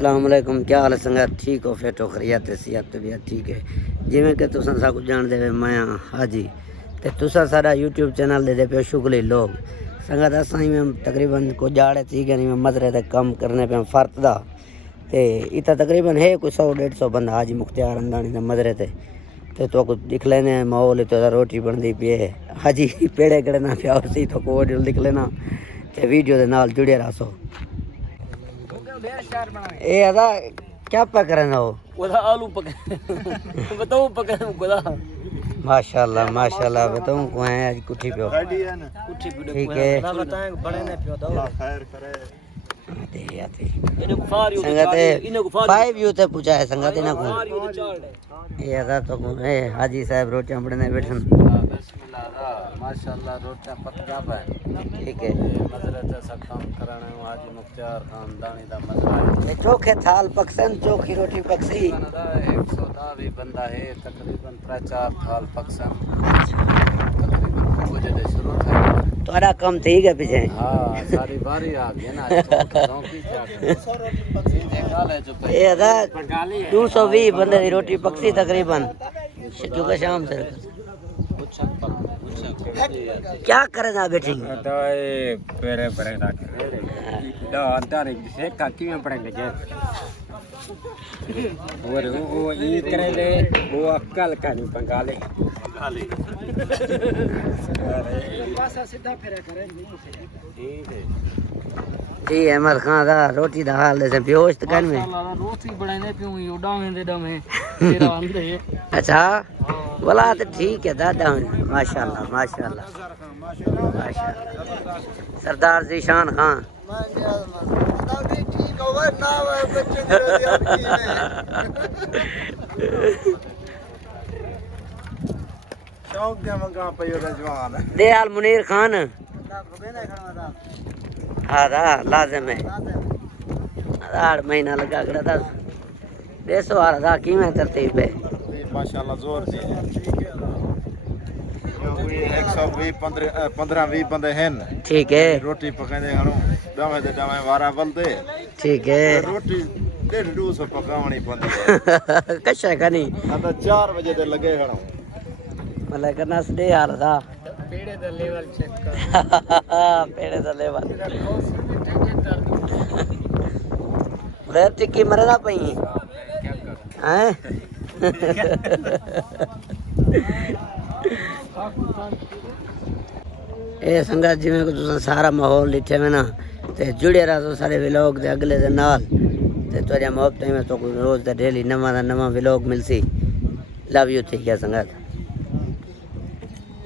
अस्सलाम वालेकुम, क्या हाल है संगत? ठीक हो? फिट हो? खैरियत है? सेहत तबीयत ठीक है? जिमें कि तुसां सब कुछ जान दे मैं हाजी ते तुसां सारा यूट्यूब चैनल दे पे शुगली लोग संगत असां में तकरीबन को जाड़े थी गए मैं मजरे ते कम करने पे फर्त दा ते इतना तकरीबन है कोई 100-150 बंदा हाजी मुख्तियार अंदानी दे मजरे ते तो कुछ दिख लेने माहौल तो रोटी बनती पी है हाजी पेड़े कड़े ना पिया सी तो को दिख लेना ते वीडियो दे नाल जुड़े रहो। ए अदा क्या पक रहे हो? ओदा आलू पक बताओ पक गोदा माशाल्लाह माशाल्लाह बताऊं को है आज कुठी पे कुछ ठीक है ना बताएं बड़े ने पियो दो खैर करे दे याते इने गुफार यू संगत इने गुफार 5 यू ते पूछा है संगत ना को यू चाल ए अदा तो को ए हाजी साहब रोटी अपने बैठन बिस्मिल्लाह माशाल्लाह रोटियां पक जावे ठीक है मजरे ते सब काम कराने हाजी मुख्तियार खानदानी दा मजरा चोखे थाल पकसन चोखी रोटी पकसी 110 भी बंदा है तकरीबन 3-4 थाल पकसन तकरीबन बजे दे शुरू था तोरा कम ठीक है पीछे हां सारी बारी आ गई ना चौकी जाके ए अदा 220 बंदे दी रोटी पकसी तकरीबन क्योंकि शाम से क्या करे ना बैठी तो ये पेरे परे रख दो अंदर से काकी में पड़ेंगे के वो ये करे ले वो अक्कल का नहीं पंगाले पासा सीधा फेरा करे ठीक है जी अहमद खान दा रोटी दा हाल से बेहोश तकन में रोटी बनाने पियो यू डावे दे दमे तेरा अंदर है अच्छा बोला तो ठीक है दादा माशाल्लाह माशाल्लाह माशाल्लाह सरदार ज़ीशान खान दयाल मुनीर खान हाँ लाजिम है 8 महीना लगा कर था देसो आ रहा की में तरतीब है माशाल्लाह जोर दी 120 बंदे हैं ठीक है रोटी पकाने हणो डावे वारा बलदे ठीक है रोटी 150 पकावनी पंदी कशा कनी आता 4 बजे ते लगे हणो मतलब करना सदे हाल था पेड़े दा लेवल चेक कर पेड़े दा लेवल रे टिक्की मरना पई हैं ए संगत जिवें को तुसा सारा माहौल लिखे में ना ते जुड़े रहो तो सारे व्लॉग दे अगले दे नाल ते तोरिया मोहब्बत में तो रोज दा डेली नवा दा नवा व्लॉग मिलसी लव यू ठीक है संगत।